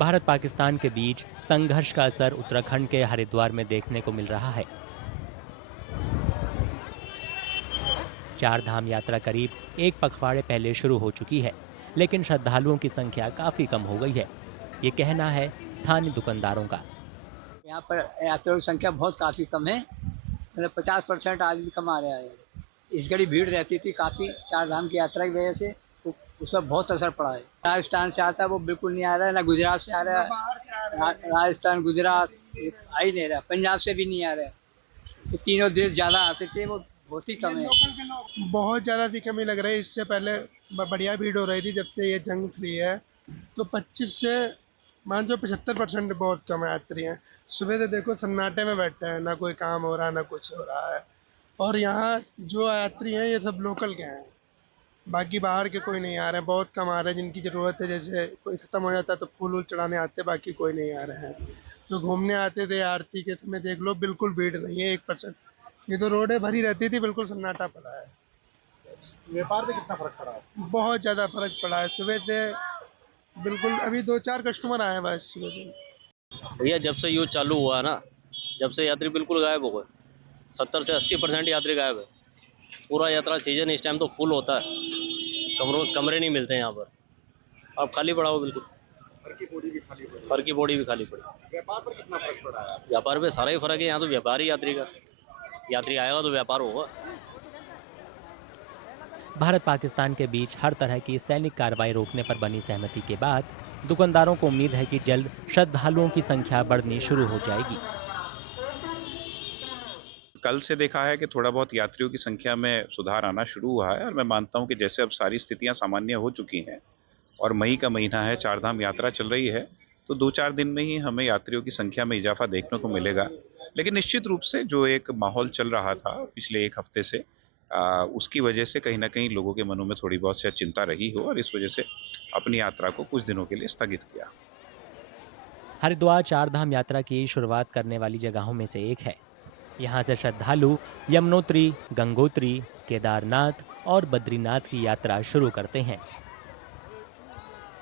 भारत पाकिस्तान के बीच संघर्ष का असर उत्तराखंड के हरिद्वार में देखने को मिल रहा है। चार धाम यात्रा करीब एक पखवाड़े पहले शुरू हो चुकी है, लेकिन श्रद्धालुओं की संख्या काफी कम हो गई है। ये कहना है स्थानीय दुकानदारों का। यहाँ पर यात्रियों की संख्या बहुत काफ़ी कम है, मतलब 50% आदमी कम आ रहा है। इस घड़ी भीड़ रहती थी काफ़ी, चार धाम की यात्रा की वजह से तो उस पर बहुत असर पड़ा है। राजस्थान से आता है वो बिल्कुल नहीं आ रहा है, ना गुजरात से आ रहा है, राजस्थान गुजरात आ ही नहीं रहा, पंजाब से भी नहीं आ रहा है। तो तीनों देश ज़्यादा आते थे, वो बहुत ही कम है। बहुत ज़्यादा सी कमी लग रही है। इससे पहले बढ़िया भीड़ हो रही थी, जब से ये जंग फ्री है तो 25 से मान जो 75% बहुत कम यात्री हैं। सुबह से देखो सन्नाटे में बैठे हैं, ना कोई काम हो रहा है ना कुछ हो रहा है। और यहाँ जो यात्री हैं ये सब लोकल के हैं, बाकी बाहर के कोई नहीं आ रहे हैं, बहुत कम आ रहे हैं। जिनकी ज़रूरत है, जैसे कोई ख़त्म हो जाता है तो फूल वूल चढ़ाने आते, बाकी कोई नहीं आ रहे हैं। जो घूमने आते थे आरती के समय देख लो बिल्कुल भीड़ नहीं है 1%। ये तो रोडें भरी रहती थी, बिल्कुल सन्नाटा पड़ा है। व्यापार में कितना फर्क पड़ा है? बहुत ज़्यादा फर्क पड़ा है। सुबह से बिल्कुल अभी 2-4 कस्टमर आए हैं बस सुबह से। भैया जब से युद्ध चालू हुआ ना, जब से यात्री बिल्कुल गायब हो गए। 70 से 80% यात्री गायब है। पूरा यात्रा सीजन इस टाइम तो फुल होता है, कमरे नहीं मिलते यहाँ पर। अब खाली पड़ा हो बिल्कुल। घर की बोरी भी खाली पड़ी है। घर की बॉडी भी खाली पड़ी। व्यापार पर कितना फर्क पड़ा है? व्यापार पे सारा ही फर्क है। यहाँ तो व्यापार ही यात्री का, यात्री आएगा तो व्यापार होगा। भारत पाकिस्तान के बीच हर तरह की सैनिक कार्रवाई रोकने पर बनी सहमति के बाद दुकानदारों को उम्मीद है कि जल्द श्रद्धालुओं की संख्या बढ़नी शुरू हो जाएगी। कल से देखा है कि थोड़ा बहुत यात्रियों की संख्या में सुधार आना शुरू हुआ है और मैं मानता हूं कि जैसे अब सारी स्थितियां सामान्य हो चुकी हैं और मई का महीना है, चार धाम यात्रा चल रही है, तो 2-4 दिन में ही हमें यात्रियों की संख्या में इजाफा देखने को मिलेगा। लेकिन निश्चित रूप से जो एक माहौल चल रहा था पिछले एक हफ्ते से, उसकी वजह से कहीं ना कहीं लोगों के मनों में थोड़ी बहुत शायद चिंता रही हो और इस वजह से अपनी यात्रा को कुछ दिनों के लिए स्थगित किया। हरिद्वार चार धाम यात्रा की शुरुआत करने वाली जगहों में से एक है। यहाँ से श्रद्धालु यमुनोत्री, गंगोत्री, केदारनाथ और बद्रीनाथ की यात्रा शुरू करते हैं।